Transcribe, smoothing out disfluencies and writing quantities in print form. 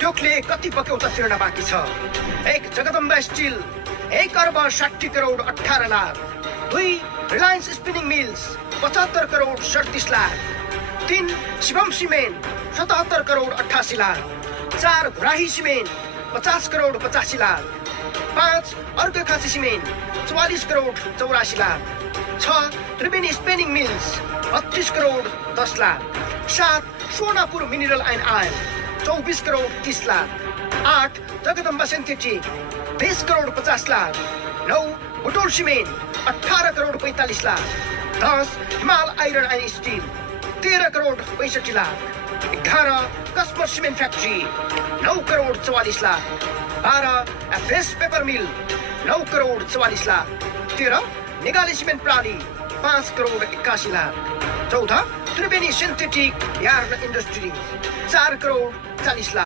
उद्योगले कति पक्यौता तिर्न बाँकी छ? 1 जगदम्बा स्टिल 1 अर्ब 60 crore 18 lakh, 2 Reliance spinning mills 75 crore 37 lakh, 3 Shivam cement 77 crore 88 lakh, 4 Ghurahi cement 50 crore 85 lakh, 5 Argha Khanchi cement 44 crore 84 lakh, 6 Triveni spinning mills 32 crore 10 lakh, 7 Sonapur mineral and oil 24 crore 30 lakh, 8 Jagadamba synthetic 20 crore 50 lakh, 9 Butwal cement 18 crore 45 lakh, 10 हिमाल iron and steel 13 crore 65 lakh, 11 कस्मर cement factory 9 crore 44 lakh, 12 Everest paper mill 9 crore 44 lakh, 13 नेगाली सिमेन्ट प्रणाली 5 crore 81 lakh, 14 Triveni synthetic yarn industries 4 crore 40 lakh.